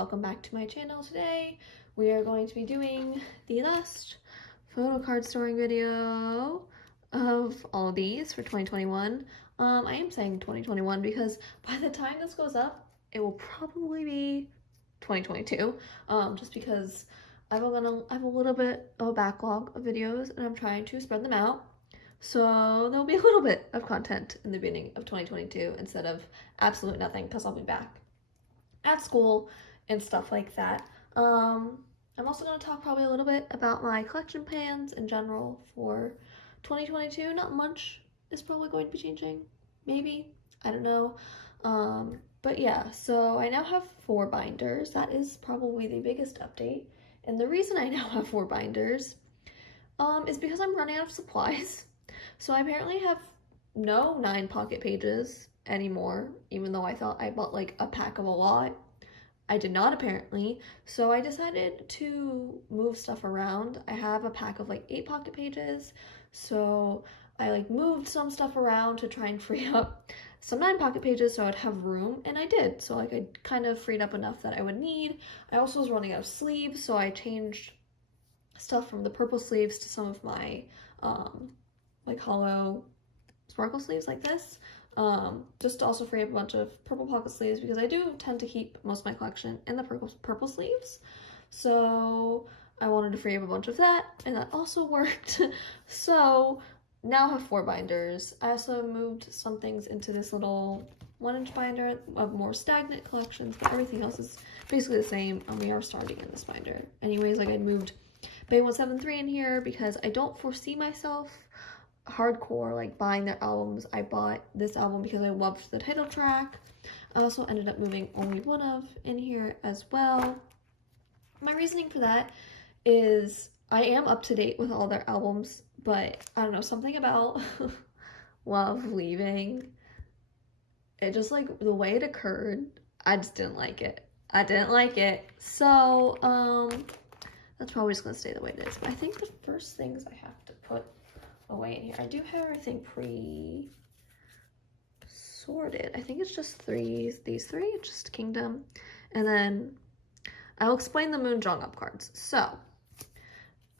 welcome back to my channel. Today we are going to be doing the last photo card storing video of all of these for 2021. I am saying 2021 because by the time this goes up, it will probably be 2022, just because I have a little bit of a backlog of videos and I'm trying to spread them out. So there'll be a little bit of content in the beginning of 2022 instead of absolute nothing, because I'll be back at school and stuff like that. I'm also going to talk probably a little bit about my collection plans in general for 2022. Not much is probably going to be changing. Maybe. I don't know. But yeah, so I now have 4 binders. That is probably the biggest update. And the reason I now have 4 binders is because I'm running out of supplies. So I apparently have no 9 pocket pages anymore, even though I thought I bought like a pack of a lot. I did not, apparently. So I decided to move stuff around. I have a pack of like 8 pocket pages. So I like moved some stuff around to try and free up some 9 pocket pages so I'd have room, and I did. So like I kind of freed up enough that I would need. I also was running out of sleeves, so I changed stuff from the purple sleeves to some of my like hollow sparkle sleeves like this, just to also free up a bunch of purple pocket sleeves, because I do tend to keep most of my collection in the purple sleeves. So I wanted to free up a bunch of that, and that also worked. So now I have 4 binders. I also moved some things into this little 1-inch binder of more stagnant collections, but everything else is basically the same, and we are starting in this binder. Anyways, like I moved Bay 173 in here because I don't foresee myself hardcore like buying their albums. I bought this album because I loved the title track. I also ended up moving Only One Of in here as well. My reasoning for that is I am up to date with all their albums, but I don't know, something about Love leaving, it just, like, the way it occurred, I just didn't like it. I didn't like it. So that's probably just gonna stay the way it is. I think the first things I have to put away in here, I do have everything pre-sorted. I think it's just these 3, just Kingdom, and then I'll explain the Moon Jong-up cards. So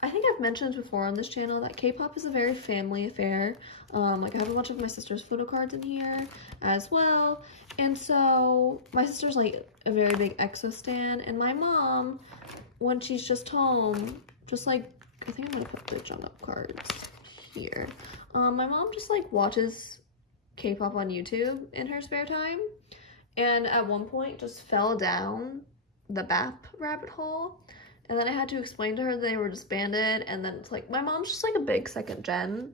I think I've mentioned before on this channel that K-pop is a very family affair. Like I have a bunch of my sister's photo cards in here as well, and so my sister's like a very big EXO stan, and my mom, when she's just home, just like, I think I'm gonna put the Jong-up cards here. My mom just like watches K-pop on YouTube in her spare time, and at one point just fell down the BAP rabbit hole, and then I had to explain to her they were disbanded. And then it's like, my mom's just like a big 2nd gen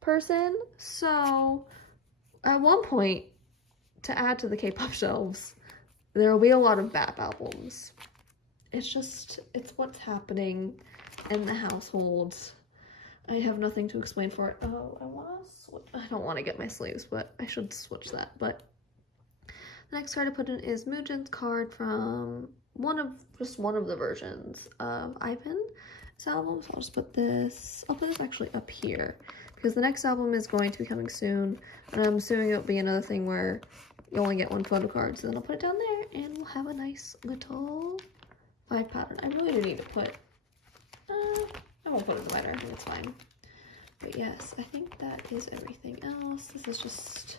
person, so at one point, to add to the K-pop shelves, there will be a lot of BAP albums. It's what's happening in the household. I have nothing to explain for it. Oh, I don't want to get my sleeves, but I should switch that. But the next card I put in is Moojin's card from one of the versions of Ivan's album. So I'll just put this, I'll put this actually up here, because the next album is going to be coming soon, and I'm assuming it'll be another thing where you only get 1 photo card. So then I'll put it down there, and we'll have a nice little 5 pattern. I really do need to put, I won't put it in the lighter, I think it's fine. But yes, I think that is everything else. This is just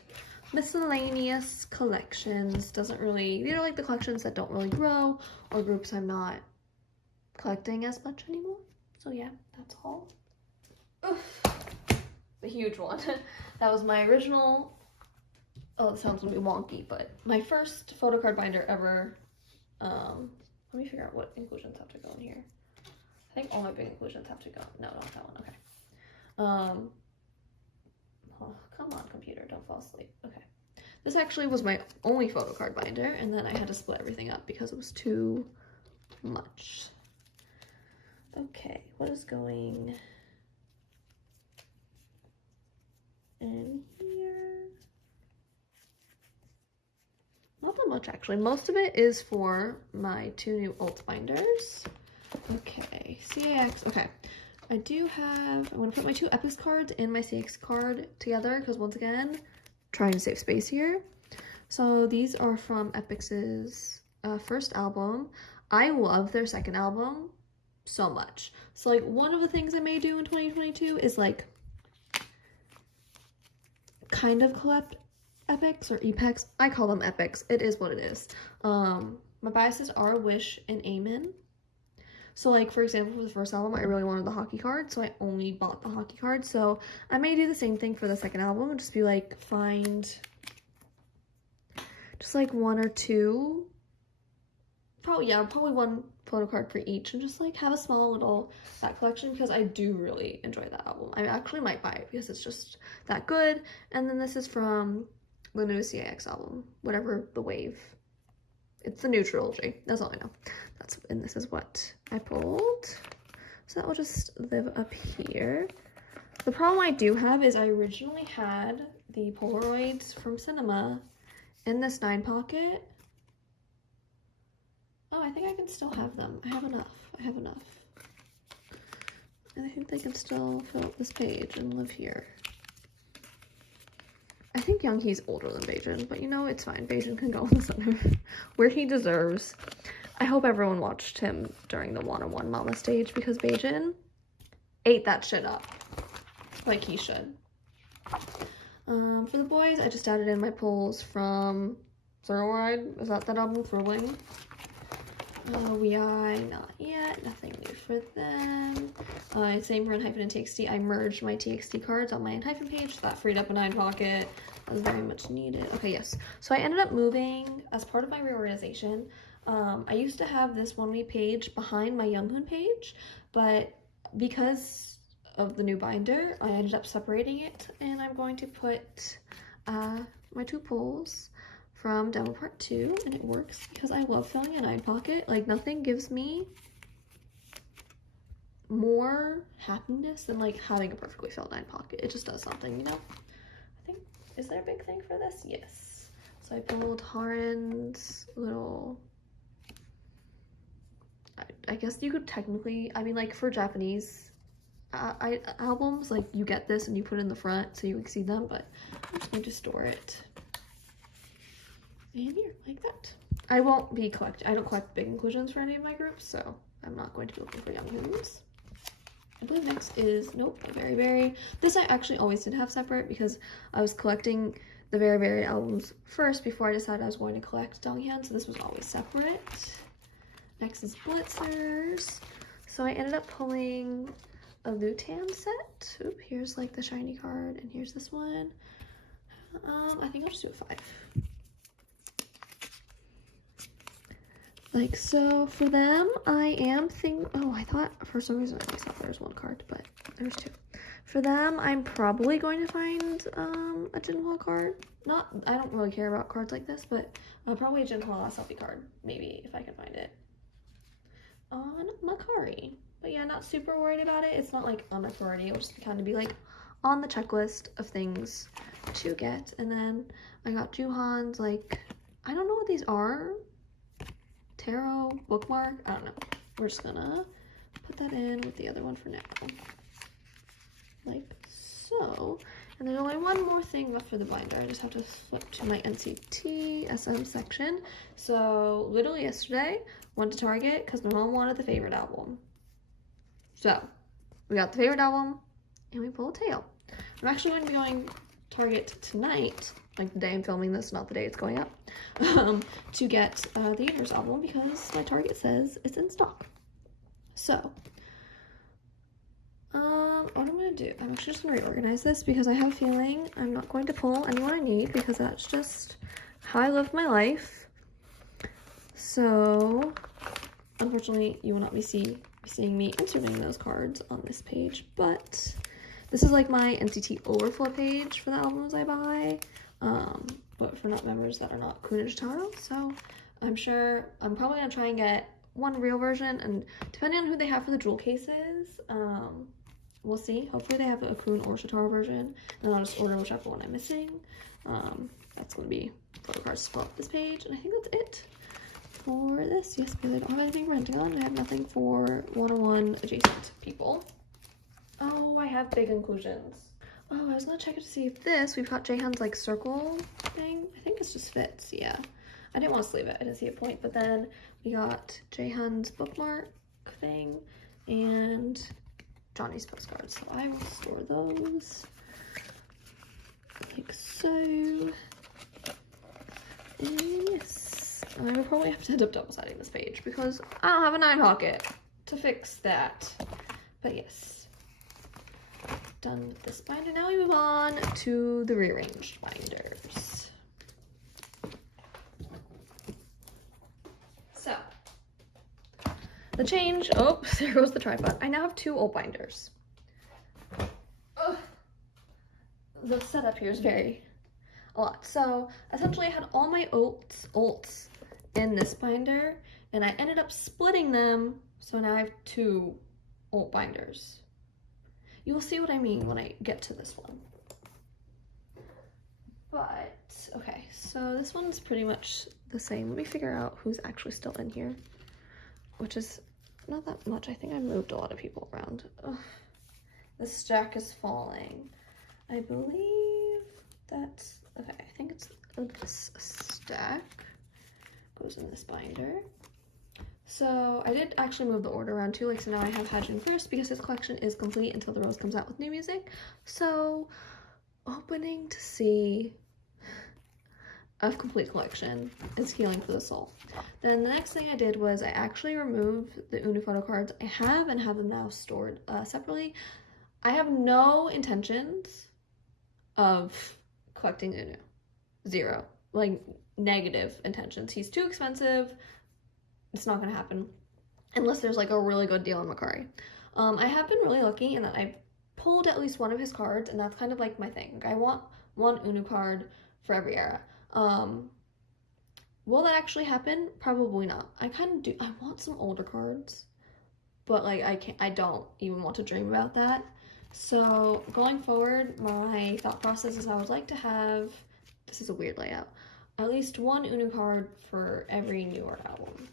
miscellaneous collections. These are like the collections that don't really grow, or groups I'm not collecting as much anymore. So yeah, that's all. Oof, the huge one. That was my original, oh, it sounds gonna be wonky, but my first photo card binder ever. Let me figure out what inclusions have to go in here. I think all my big inclusions have to go. No, not that one. Okay. Oh, come on, computer, don't fall asleep. Okay. This actually was my only photo card binder, and then I had to split everything up because it was too much. Okay, what is going in here? Not that much, actually. Most of it is for my 2 new alt binders. Okay, CAX, okay. I want to put my 2 Epics cards and my CX card together, because once again, trying to save space here. So these are from Epics's first album. I love their second album so much. So like one of the things I may do in 2022 is like kind of collect epics or epics. I call them epics. It is what it is. My biases are Wish and Amen. So like for example, for the first album, I really wanted the hockey card, so I only bought the hockey card. So I may do the same thing for the second album and just be like find just like one or two, probably one photo card for each, and just like have a small little that collection because I do really enjoy that album. I actually might buy it because it's just that good. And then this is from the new CAX album, whatever the wave. It's the new trilogy. That's all I know. And this is what I pulled. So that will just live up here. The problem I do have is I originally had the Polaroids from Cinema in this 9 pocket. Oh, I think I can still have them. I have enough. And I think they can still fill up this page and live here. I think Younghee's older than Beijing, but you know, it's fine. Beijing can go in the center where he deserves. I hope everyone watched him during the one-on-one mama stage because Beijing ate that shit up like he should. For the boys, I just added in my pulls from Thoroughwide. Is that album, Thrilling? We are not yet. Nothing new for them. Same for N-Hyphen and TXT. I merged my TXT cards on my N-Hyphen page, so that freed up a 9 pocket. That was very much needed. Okay, yes. So I ended up moving as part of my reorganization. I used to have this 1-week page behind my Younghoon page, but because of the new binder, I ended up separating it, and I'm going to put my 2 pulls from demo part 2, and it works because I love filling a 9 pocket. Like nothing gives me more happiness than like having a perfectly filled 9 pocket. It just does something, you know? I think, is there a big thing for this? Yes. So I pulled Haren's little, I guess you could technically, I mean like for Japanese albums, like you get this and you put it in the front so you can see them, but I'm just going to store it and here, like that. I won't be I don't collect big inclusions for any of my groups, so I'm not going to be looking for Younghoons. I believe next is, nope, Verivery. This I actually always did have separate because I was collecting the Verivery albums first before I decided I was going to collect Donghyun, so this was always separate. Next is Blitzers. So I ended up pulling a Lutan set. Oop, here's like the shiny card, and here's this one. I think I'll just do a 5. Like so. For them, I am oh, I thought for some reason I thought there was 1 card, but there's 2. For them, I'm probably going to find a Jinhwa card. I don't really care about cards like this, but probably a Jinhwa selfie card, maybe if I can find it. On Makari. But yeah, not super worried about it. It's not like on my priority. It'll just kind of be like on the checklist of things to get. And then I got Juhan's, like, I don't know what these are. Tarot, bookmark, I don't know. We're just gonna put that in with the other one for now. Like so. And there's only one more thing left for the binder. I just have to flip to my NCT SM section. So literally yesterday, went to Target because my mom wanted the favorite album. So we got the favorite album and we pulled a tail. I'm actually going to be going Target tonight, like the day I'm filming this, not the day it's going up, to get the Universe album because my Target says it's in stock. So what I'm gonna do, I'm actually just gonna reorganize this because I have a feeling I'm not going to pull anyone I need because that's just how I live my life. So unfortunately you will not be seeing me inserting those cards on this page, but this is like my NCT overflow page for the albums I buy, but for not members that are not Kunaj Taro. So I'm probably gonna try and get one real version, and depending on who they have for the jewel cases, we'll see. Hopefully they have a Kun or Shatara version, and then I'll just order whichever one I'm missing. That's gonna be photo cards to fill up this page, and I think that's it for this. Yes, because I don't have anything for Pentagon, and I have nothing for 101 adjacent people. Oh, I have big inclusions. Oh, I was gonna check it to see if we've got Jaehan's like circle thing. I think this just fits, yeah. I didn't want to sleeve it. I didn't see a point. But then we got Jaehyun's bookmark thing and Johnny's postcards. So I will store those like so. And yes, I will probably have to end up double siding this page because I don't have a 9 pocket to fix that. But yes, done with this binder. Now we move on to the rearranged binders. So the change, oh, there goes the tripod. I now have 2 old binders. Ugh. The setup here is very a lot. So essentially I had all my olds in this binder and I ended up splitting them. So now I have 2 old binders. You will see what I mean when I get to this one. But, okay, so this one's pretty much the same. Let me figure out who's actually still in here, which is not that much. I think I moved a lot of people around. Ugh. The stack is falling. I believe that's, okay, I think it's this stack goes in this binder. So I did actually move the order around too, like so now I have Hajin first because his collection is complete until the Rose comes out with new music. So opening to see a complete collection is healing for the soul. Then the next thing I did was I actually removed the Unu photo cards I have and have them now stored separately. I have no intentions of collecting Unu. 0. Like negative intentions. He's too expensive. It's not gonna happen unless there's like a really good deal on Macari. I have been really lucky in that I pulled at least one of his cards, and that's kind of like my thing. Like I want one Unu card for every era. Will that actually happen? Probably not. I kind of do. I want some older cards, but like I don't even want to dream about that. So going forward, my thought process is I would like to have, this is a weird layout, at least one Unu card for every newer album.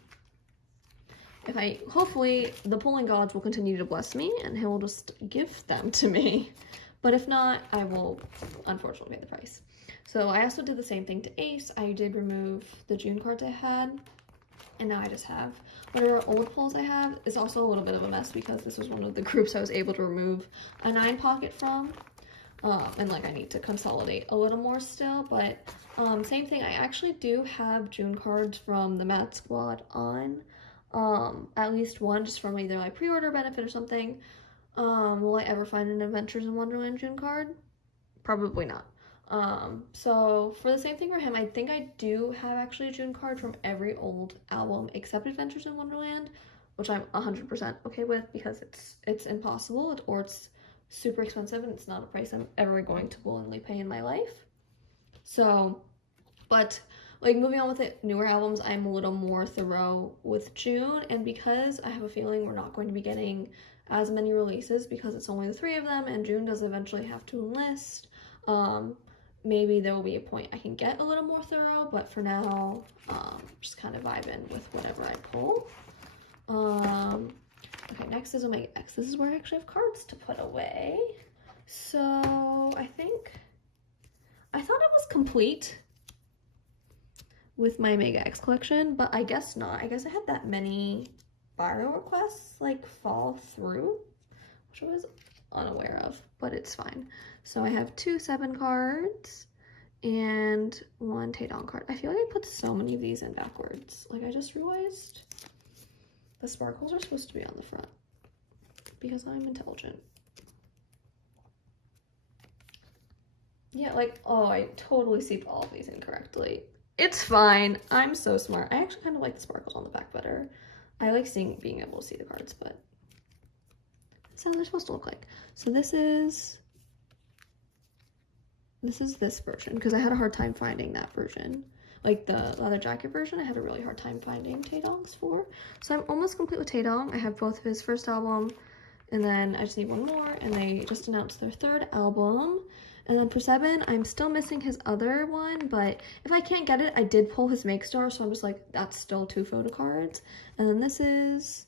Hopefully the pulling gods will continue to bless me and he'll just give them to me. But if not, I will unfortunately pay the price. So I also did the same thing to Ace. I did remove the June cards I had, and now I just have whatever old pulls I have. Is also a little bit of a mess because this was one of the groups I was able to remove a 9 pocket from. And like I need to consolidate a little more still, but same thing. I actually do have June cards from the Mad Squad on. At least one just from either like pre-order benefit or something. Will I ever find an Adventures in Wonderland June card? Probably not. So for the same thing for him, I think I do have actually a June card from every old album except Adventures in Wonderland, which I'm 100% okay with because it's impossible or it's super expensive and it's not a price I'm ever going to willingly pay in my life. So, but like moving on with the newer albums, I'm a little more thorough with June, and because I have a feeling we're not going to be getting as many releases because it's only the 3 of them and June does eventually have to enlist, maybe there will be a point I can get a little more thorough, but for now, just kind of vibing with whatever I pull. Okay, next is my X. This is where I actually have cards to put away. So I thought it was complete with my Mega X collection, but I guess not. I guess I had that many bio requests like fall through, which I was unaware of, but it's fine. So I have 2 7 cards and 1 Taedong card. I feel like I put so many of these in backwards. Like I just realized the sparkles are supposed to be on the front because I'm intelligent. Yeah, like, oh, I totally see all of these incorrectly. It's fine. I'm so smart. I actually kind of like the sparkles on the back better. I like being able to see the cards, but that's how they're supposed to look like. So this is this version because I had a hard time finding that version. Like the leather jacket version, I had a really hard time finding Taedong's for. So I'm almost complete with Taedong. I have both of his first album, and then I just need one more, and they just announced their 3rd album. And then for 7, I'm still missing his other one, but if I can't get it, I did pull his Make Star, so I'm just like, that's still 2 photo cards. And then this is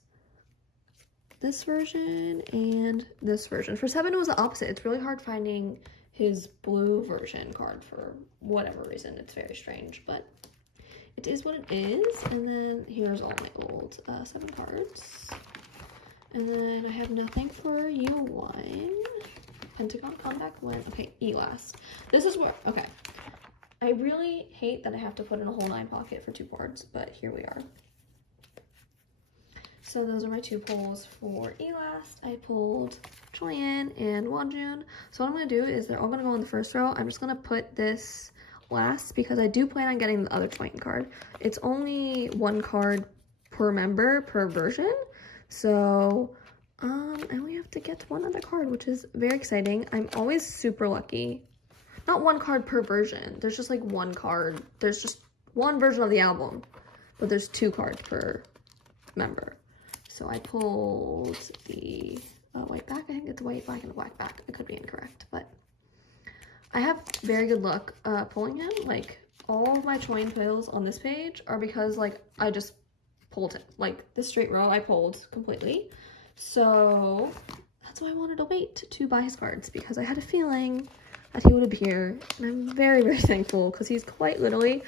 this version and this version. For 7, it was the opposite. It's really hard finding his blue version card for whatever reason. It's very strange, but it is what it is. And then here's all my old 7 cards. And then I have nothing for JO1. Pentagon Comeback Win. Okay, E last. This is where, okay. I really hate that I have to put in a whole 9 pocket for 2 cards, but here we are. So those are my 2 pulls for E last. I pulled Julian and Wonjun. So what I'm going to do is they're all going to go in the first row. I'm just going to put this last because I do plan on getting the other Julian card. It's only 1 card per member per version. So I only have to get 1 other card, which is very exciting. I'm always super lucky. Not 1 card per version. There's just like 1 card. There's just 1 version of the album, but there's 2 cards per member. So I pulled the white back. I think it's white, black, and black back. I could be incorrect, but I have very good luck pulling him. Like, all of my Choin pulls on this page are because, like, I just pulled him. Like, this straight row I pulled completely. So that's why I wanted to wait to buy his cards, because I had a feeling that he would appear. And I'm very, very thankful, because he's quite literally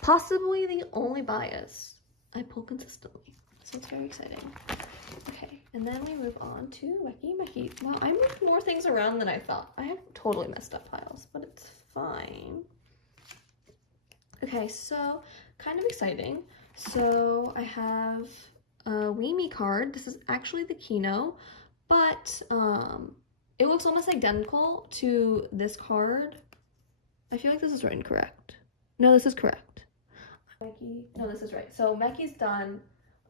possibly the only bias I pull consistently. So it's very exciting. Okay, and then we move on to Becky. Wow, I moved more things around than I thought. I have totally messed up piles, but it's fine. Okay, so kind of exciting. So I have a Weemy card. This is actually the Kino, but it looks almost identical to this card. I feel like this is incorrect. No, this is correct. No, this is right. So Becky's done.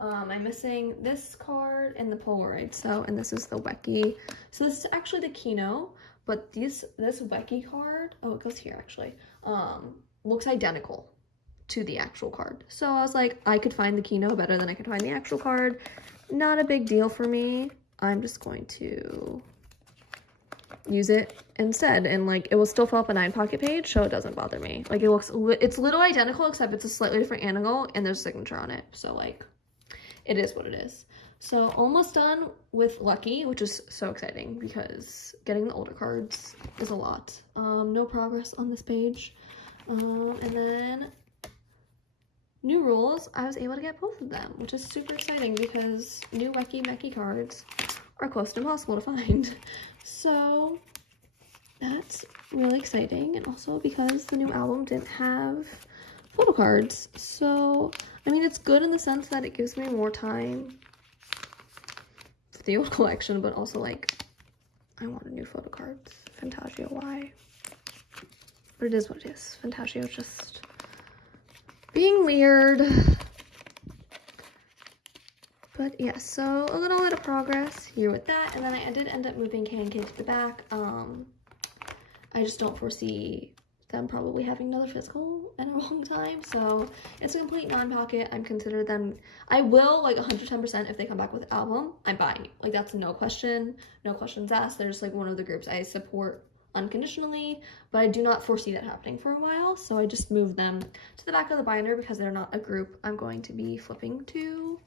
I'm missing this card and the Polaroid. So, and this is the Weki. So this is actually the Kino, but this Weki card, oh, it goes here actually, looks identical to the actual card. So I was like, I could find the Kino better than I could find the actual card. Not a big deal for me. I'm just going to use it instead, and like it will still fill up a 9 pocket page, so it doesn't bother me. Like it's literally identical, except it's a slightly different angle and there's a signature on it. So like, it is what it is. So almost done with Lucky, which is so exciting because getting the older cards is a lot. No progress on this page. And then new rules, I was able to get both of them, which is super exciting because new Meki cards are close to impossible to find. So that's really exciting, and also because the new album didn't have photo cards. So I mean, it's good in the sense that it gives me more time for the old collection, but also like I wanted new photo cards. Fantagio, why? But it is what it is. Fantagio just being weird. But yeah, so a little bit of progress here with that, and then I did end up moving K&K to the back. I just don't foresee them probably having another physical in a long time, so it's a complete non-pocket. I'm considered them, I will like 110% if they come back with album, I'm buying it. Like, that's no question, no questions asked. They're just like one of the groups I support unconditionally, but I do not foresee that happening for a while, so I just moved them to the back of the binder because they're not a group I'm going to be flipping to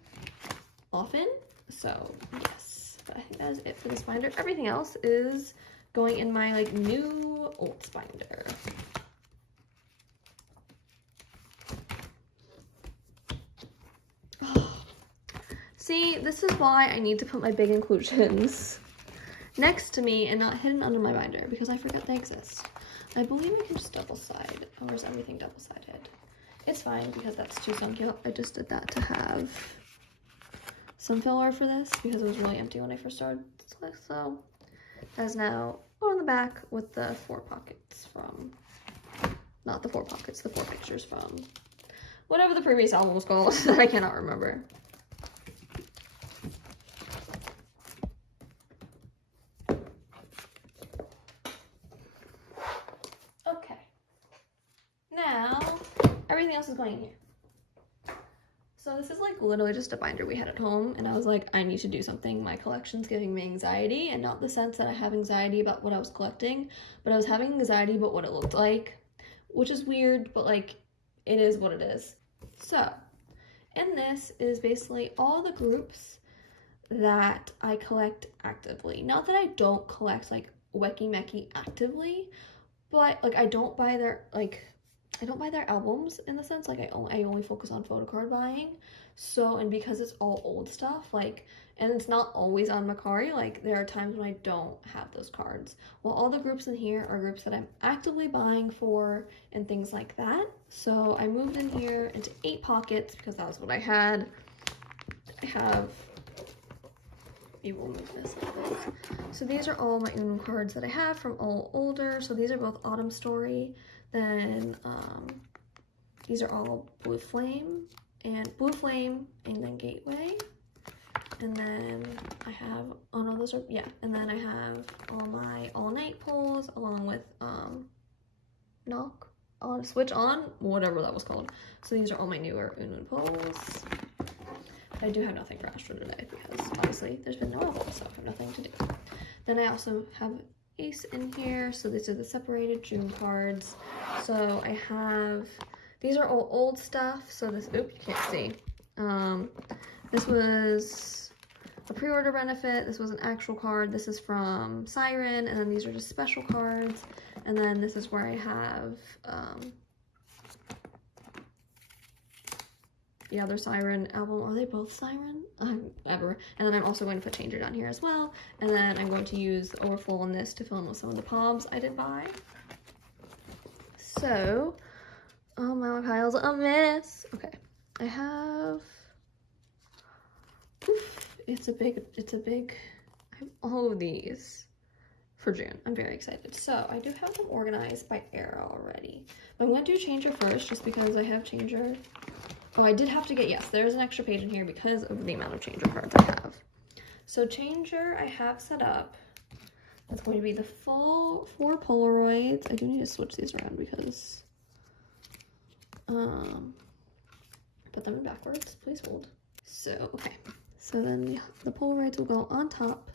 often. So yes, but I think that is it for this binder. Everything else is going in my like new old binder. See, this is why I need to put my big inclusions next to me and not hidden under my binder, because I forget they exist. I believe I can just double side, or is everything double sided? It's fine because that's too sunky. I just did that to have some filler for this because it was really empty when I first started. So that is now on the back with the 4 pockets from, not the 4 pockets, the 4 pictures from whatever the previous album was called that I cannot remember. Okay, now everything else is going in here. So this is like literally just a binder we had at home, and I was like, I need to do something. My collection's giving me anxiety, and not the sense that I have anxiety about what I was collecting, but I was having anxiety about what it looked like, which is weird, but like, it is what it is. So, and this is basically all the groups that I collect actively. Not that I don't collect like Meki actively, but like I don't buy their, like, I don't buy their albums in the sense, like I only focus on photo card buying. So, and because it's all old stuff, like, and it's not always on Mercari, like there are times when I don't have those cards. Well, all the groups in here are groups that I'm actively buying for and things like that. So I moved in here into 8 pockets because that was what I had. I have, maybe we'll move this a little bit. So these are all my Uno cards that I have from all older. So these are both Autumn Story. Then these are all Blue Flame and then Gateway. And then I have, oh no, those are, yeah. And then I have all my all night pulls along with knock on, switch on, whatever that was called. So these are all my newer Uno pulls. I do have nothing for Astro today because obviously there's been no album, so I have nothing to do. Then I also have Ace in here. So these are the separated June cards. So I have, these are all old stuff. So this, oops, you can't see. This was a pre-order benefit. This was an actual card. This is from Siren, and then these are just special cards. And then this is where I have the other Siren album. Are they both Siren? Ever. And then I'm also going to put Changer down here as well. And then I'm going to use the overflow on this to fill in with some of the pobs I did buy. So, oh my pile's a mess. Okay, I have, oof, it's a big, I have all of these for June. I'm very excited. So I do have them organized by era already. But I'm going to do Changer first just because I have Changer. Oh, I did have to get, yes, there's an extra page in here because of the amount of Changer cards I have. So Changer I have set up. That's going to be the full 4 Polaroids. I do need to switch these around because, put them in backwards, please hold. So, okay. So then the Polaroids will go on top,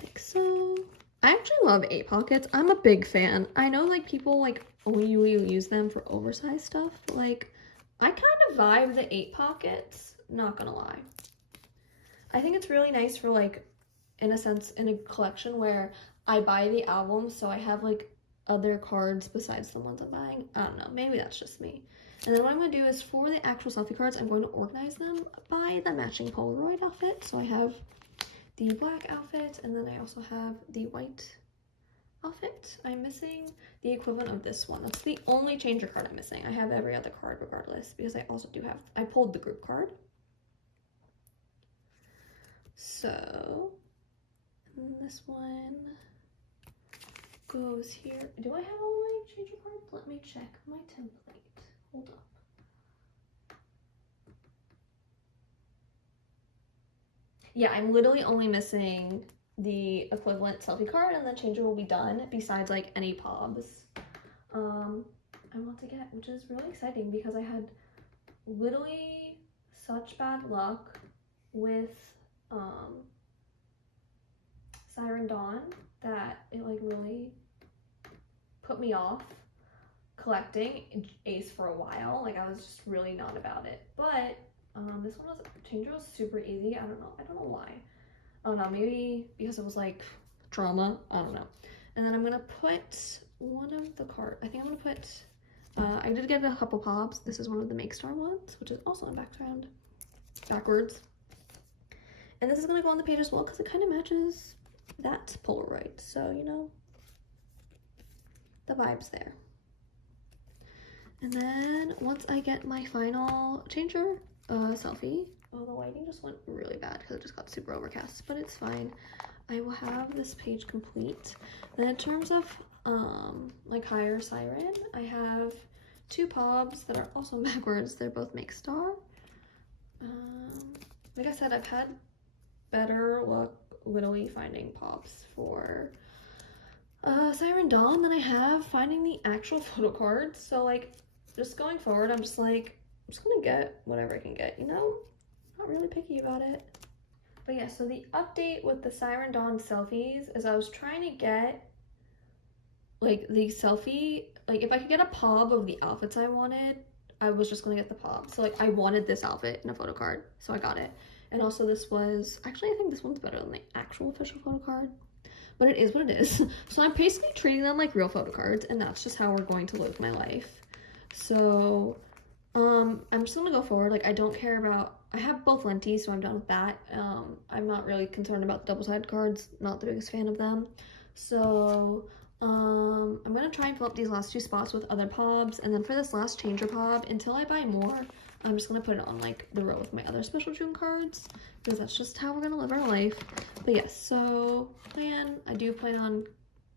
like so. I actually love 8 pockets. I'm a big fan. I know like people like only use them for oversized stuff, but like I kind of vibe the 8 pockets, not gonna lie. I think it's really nice for like, in a sense, in a collection where I buy the album, so I have like other cards besides the ones I'm buying. I don't know, maybe that's just me. And then what I'm going to do is for the actual selfie cards, I'm going to organize them by the matching Polaroid outfit. So I have the black outfit, and then I also have the white outfit. I'm missing the equivalent of this one. That's the only Changer card I'm missing. I have every other card regardless, because I also do have, I pulled the group card. So, and this one goes here. Do I have all my Changer cards? Let me check my template. Hold up. Yeah, I'm literally only missing the equivalent selfie card, and then Changer will be done, besides like any pobs I want to get, which is really exciting because I had literally such bad luck with Siren Dawn that it like really put me off collecting Ace for a while. Like I was just really not about it. But this one was, Changer was super easy. I don't know why. I don't know, maybe because it was like drama. I don't know. And then I'm gonna put one of the cards. I think I'm gonna put, I did get a couple pops. This is one of the Make Star ones, which is also in backwards. And this is gonna go on the page as well because it kind of matches that Polaroid. So, you know, the vibes there. And then once I get my final Changer selfie, oh, the lighting just went really bad because it just got super overcast, but it's fine. I will have this page complete. Then in terms of like higher Siren, I have 2 pobs that are also backwards. They're both Make Star. Like I said, I've had better luck literally finding pops for Siren Dawn than I have finding the actual photo cards. So like, just going forward, I'm just like, I'm just gonna get whatever I can get, you know? Not really picky about it. But yeah, so the update with the Siren Dawn selfies is I was trying to get like the selfie, like if I could get a pob of the outfits I wanted, I was just gonna get the pob. So like I wanted this outfit in a photo card, so I got it. And also this was, actually I think this one's better than the actual official photo card. but it is what it is. So I'm basically treating them like real photo cards, and that's just how we're going to live my life. So I'm just gonna go forward. Like, I don't care about, I have both lenties, so I'm done with that. I'm not really concerned about the double-sided cards, not the biggest fan of them. So I'm gonna try and fill up these last 2 spots with other pobs, and then for this last changer pob, until I buy more, I'm just gonna put it on like the row with my other special June cards, because that's just how we're gonna live our life. But yes, so I do plan on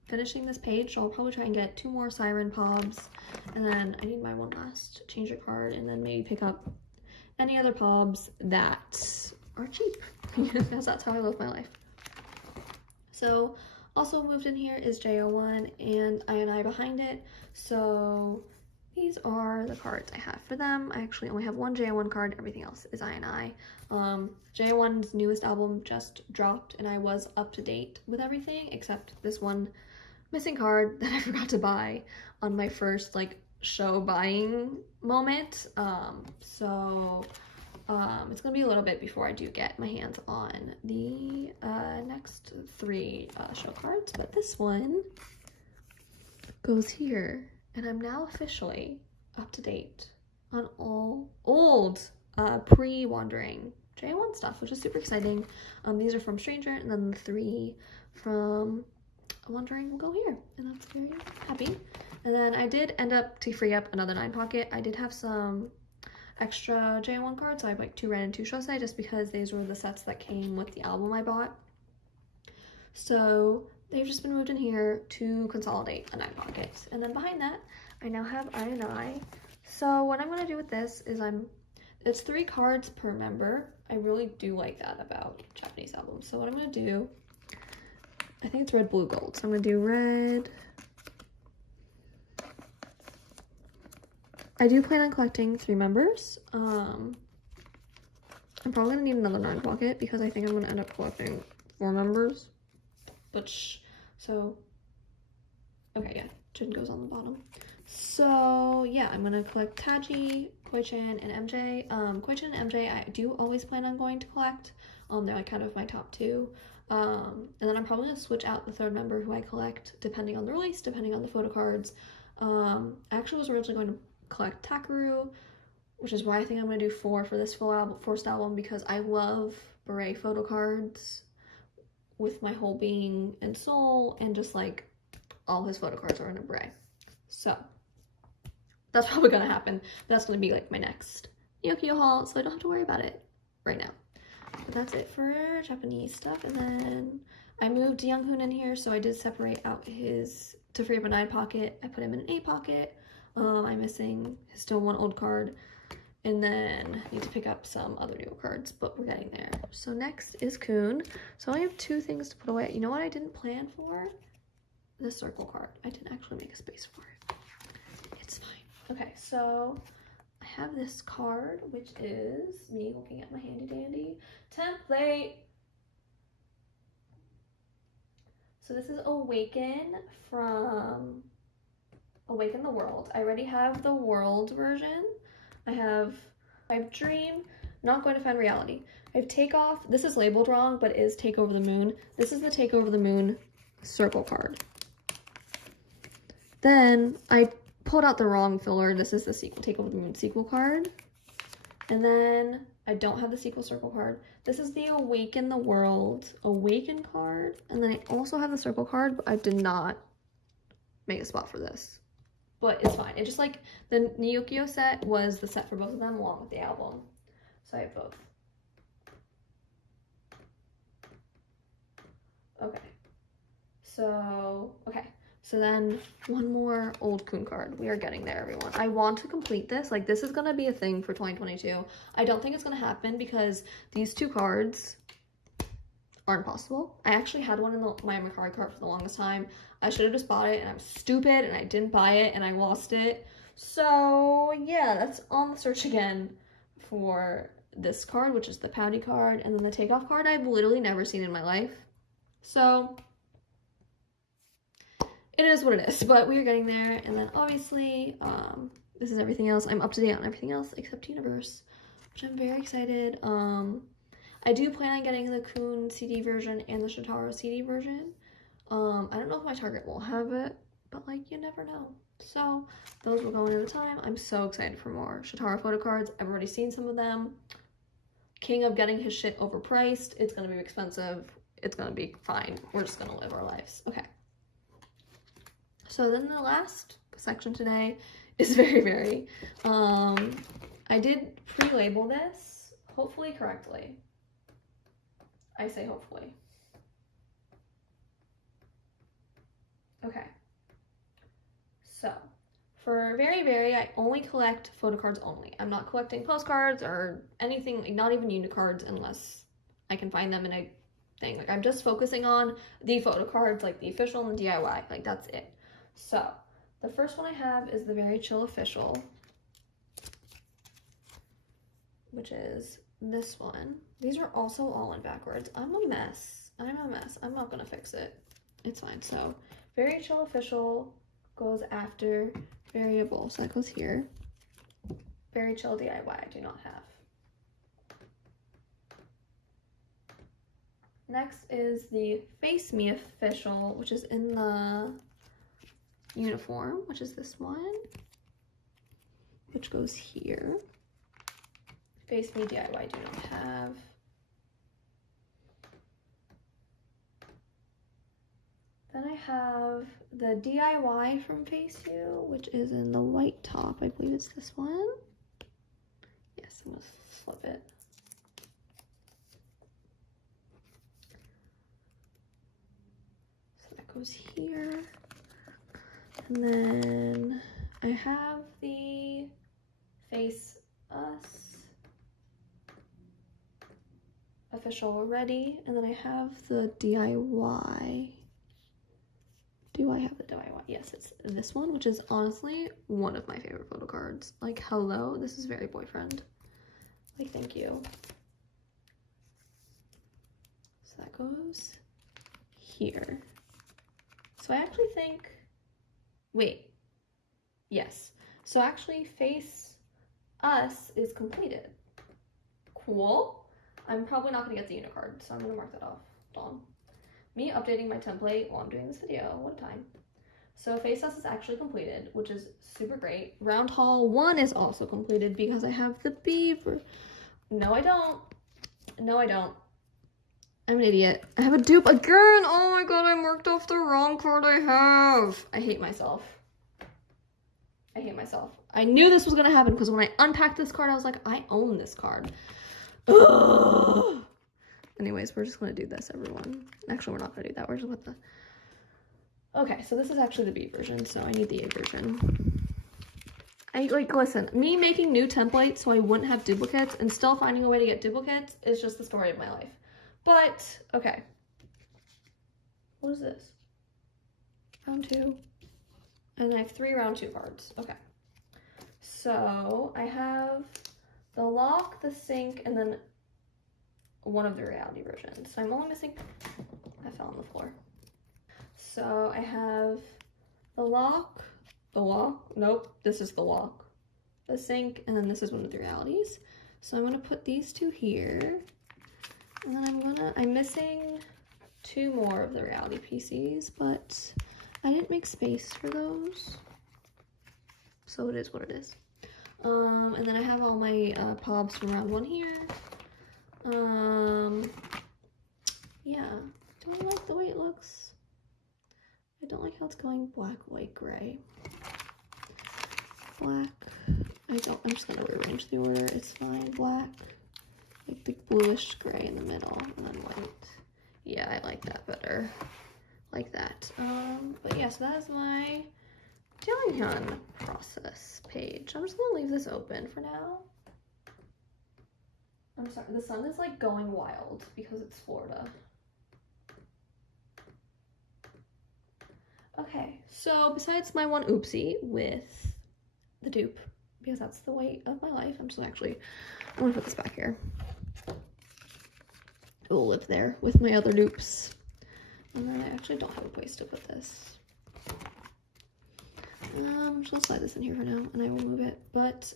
finishing this page, so I'll probably try and get 2 more siren pobs, and then I need my one last changer card, and then maybe pick up any other pobs that are cheap, because that's how I live my life. So also moved in here is JO1 and I behind it. So these are the cards I have for them. I actually only have one JO1 card, everything else is I. JO1's newest album just dropped, and I was up to date with everything except this one missing card that I forgot to buy on my first like show buying moment. It's gonna be a little bit before I do get my hands on the next 3 show cards, but this one goes here, and I'm now officially up to date on all old pre-wandering JO1 stuff, which is super exciting. These are from Stranger, and then the 3 from Wandering will go here, and that's very happy. And then I did end up to free up another 9 pocket. I did have some extra JO1 cards, so I have like 2 red and 2 shosei, just because these were the sets that came with the album I bought. So they've just been moved in here to consolidate a 9 pocket. And then behind that, I now have I. So what I'm gonna do with this is it's 3 cards per member. I really do like that about Japanese albums. So what I'm gonna do, I think it's red, blue, gold. So I'm gonna do red. I do plan on collecting 3 members. I'm probably gonna need another 9 pocket because I think I'm gonna end up collecting 4 members. But okay, yeah, Jin goes on the bottom. So yeah, I'm gonna collect Taji, Koichin, and MJ. Koichin and MJ, I do always plan on going to collect. They're like kind of my top 2. And then I'm probably gonna switch out the 3rd member who I collect depending on the release, depending on the photo cards. I actually was originally going to collect Takaru, which is why I think I'm gonna do 4 for this first album, because I love beret photo cards with my whole being and soul, and just like all his photo cards are in a beret. So that's probably gonna happen. That's gonna be like my next Yokio haul, so I don't have to worry about it right now. But that's it for Japanese stuff. And then I moved Younghoon in here, so I did separate out to free up a 9 pocket. I put him in an 8 pocket. I'm missing still 1 old card, and then need to pick up some other new cards, but we're getting there. So next is Kun. So I have 2 things to put away. You know what I didn't plan for? The circle card. I didn't actually make a space for it. It's fine. Okay, so I have this card, which is me looking at my handy dandy template. So this is Awaken from Awaken the World. I already have the world version. I have Dream, Not Going to Find Reality. I have Take Off. This is labeled wrong, but it is Take Over the Moon. This is the Take Over the Moon circle card. Then I pulled out the wrong filler. This is the sequel, Take Over the Moon sequel card. And then I don't have the sequel circle card. This is the Awaken the World Awaken card. And then I also have the circle card, but I did not make a spot for this. But it's fine. It's just like the Nyukio set was the set for both of them along with the album. So I have both. Okay. So then 1 more old Kun card. We are getting there, everyone. I want to complete this. Like, this is going to be a thing for 2022. I don't think it's going to happen because these 2 cards aren't possible. I actually had one in my card for the longest time. I should have just bought it, and I'm stupid, and I didn't buy it, and I lost it. So yeah, that's on the search again for this card, which is the Pouty card, and then the Takeoff card I've literally never seen in my life. So it is what it is, but we are getting there. And then obviously, this is everything else. I'm up to date on everything else except Universe, which I'm very excited. I do plan on getting the Kun CD version and the Shotaro CD version. I don't know if my Target will have it, but like you never know. So those will go in at a time. I'm so excited for more Shotaro photo cards. I've already seen some of them. King of getting his shit overpriced. It's gonna be expensive. It's gonna be fine. We're just gonna live our lives. Okay. So then the last section today is Verivery. I did pre-label this, hopefully correctly. I say hopefully. Okay. So for Verivery, I only collect photo cards only. I'm not collecting postcards or anything, like not even unicards unless I can find them in a thing. Like I'm just focusing on the photo cards, like the official and the DIY, like that's it. So the first one I have is the Very Chill Official, which is this one. These are also all in backwards. I'm a mess. I'm not gonna fix it. It's fine. So Very Chill Official goes after Variable, so that goes here. Very Chill DIY I do not have. Next is the Face Me Official, which is in the uniform, which is this one, which goes here. Face Me DIY I do not have. Then I have the DIY from Face You, which is in the white top. I believe it's this one. Yes, I'm gonna flip it. So that goes here. And then I have the Face Us official ready, and then I have the DIY. Do I have the DIY? Yes, it's this one, which is honestly one of my favorite photo cards. Like, hello, this is very boyfriend. Like, thank you. So that goes here. So I actually think, wait, yes. So actually Face Us is completed. Cool. I'm probably not gonna get the unicard, so I'm gonna mark that off. Dawn. Me updating my template while I'm doing this video. What a time. So Face Us is actually completed, which is super great. Round Haul 1 is also completed because I have the beaver. No, I don't. No, I don't. I'm an idiot. I have a dupe again. Oh my god, I marked off the wrong card I have. I hate myself. I hate myself. I knew this was gonna happen because when I unpacked this card, I was like, I own this card. Ugh. Anyways, we're just gonna do this, everyone. Actually, we're not gonna do that. We're just with the... Okay, so this is actually the B version, so I need the A version. Listen, me making new templates so I wouldn't have duplicates and still finding a way to get duplicates is just the story of my life. But, okay. What is this? Round 2. And I have 3 round 2 cards. Okay. So, I have the lock, the sink, and then one of the reality versions. So I'm only missing, I fell on the floor. So I have the lock, nope, this is the lock, the sink, and then this is one of the realities. So I'm gonna put these 2 here, and then I'm missing 2 more of the reality PCs, but I didn't make space for those. So it is what it is. And then I have all my pobs from round 1 here. Yeah, do I like the way it looks? I don't like how it's going black, white, gray. Black, I'm just gonna rearrange the order, it's fine. Black, like the bluish gray in the middle, and then white. Yeah, I like that better, like that. But yeah, so that is my Dillingham process page. I'm just gonna leave this open for now. I'm sorry, the sun is like going wild because it's Florida. Okay, so besides my one oopsie with the dupe, because that's the weight of my life, I'm gonna put this back here. It will live there with my other dupes. And then I actually don't have a place to put this. So I'll slide this in here for now and I will move it. But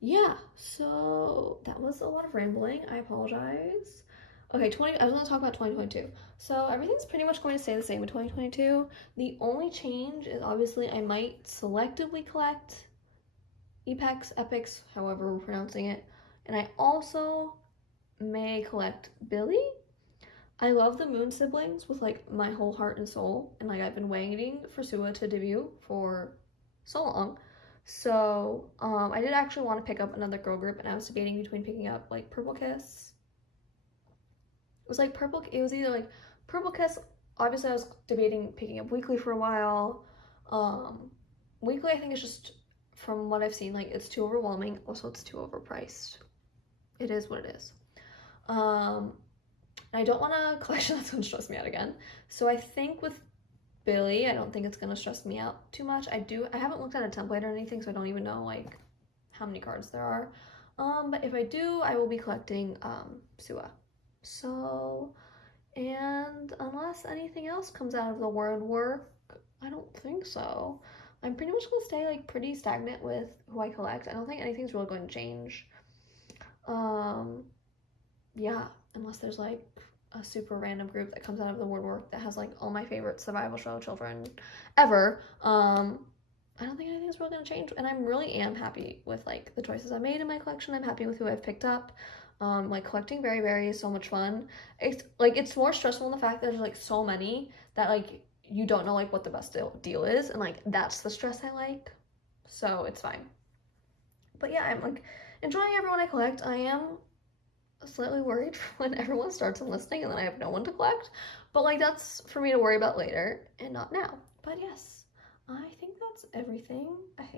yeah, so that was a lot of rambling. I apologize. Okay, I was going to talk about 2022. So everything's pretty much going to stay the same in 2022. The only change is obviously I might selectively collect epics, however we're pronouncing it. And I also may collect Billy. I love the Moon siblings with like my whole heart and soul, and like I've been waiting for Sua to debut for so long. So I did actually want to pick up another girl group, and I was debating between picking up like Purple Kiss. It was like Purple. It was either like Purple Kiss. Obviously, I was debating picking up Weekly for a while. Weekly, I think, is just from what I've seen, like it's too overwhelming. Also, it's too overpriced. It is what it is. I don't want a collection that's going to stress me out again. So I think with Billy, I don't think it's going to stress me out too much. I haven't looked at a template or anything, so I don't even know like how many cards there are. But if I do, I will be collecting Sua. So, and unless anything else comes out of the word work, I don't think so. I'm pretty much going to stay like pretty stagnant with who I collect. I don't think anything's really going to change. Yeah, unless there's like a super random group that comes out of the woodwork that has like all my favorite survival show children ever. I don't think anything's really gonna change, and I really am happy with like the choices I made in my collection. I'm happy with who I've picked up. Like collecting Verivery is so much fun. It's more stressful in the fact that there's like so many that like you don't know like what the best deal is, and like that's the stress I like. So it's fine. But yeah, I'm like enjoying everyone I collect. I am slightly worried when everyone starts enlisting and then I have no one to collect. But like that's for me to worry about later and not now. But yes, I think that's everything.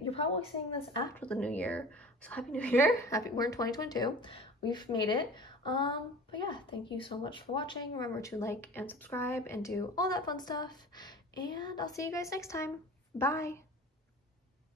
You're probably seeing this after the new year. So happy new year. We're in 2022. We've made it. But yeah, thank you so much for watching. Remember to like and subscribe and do all that fun stuff. And I'll see you guys next time. Bye.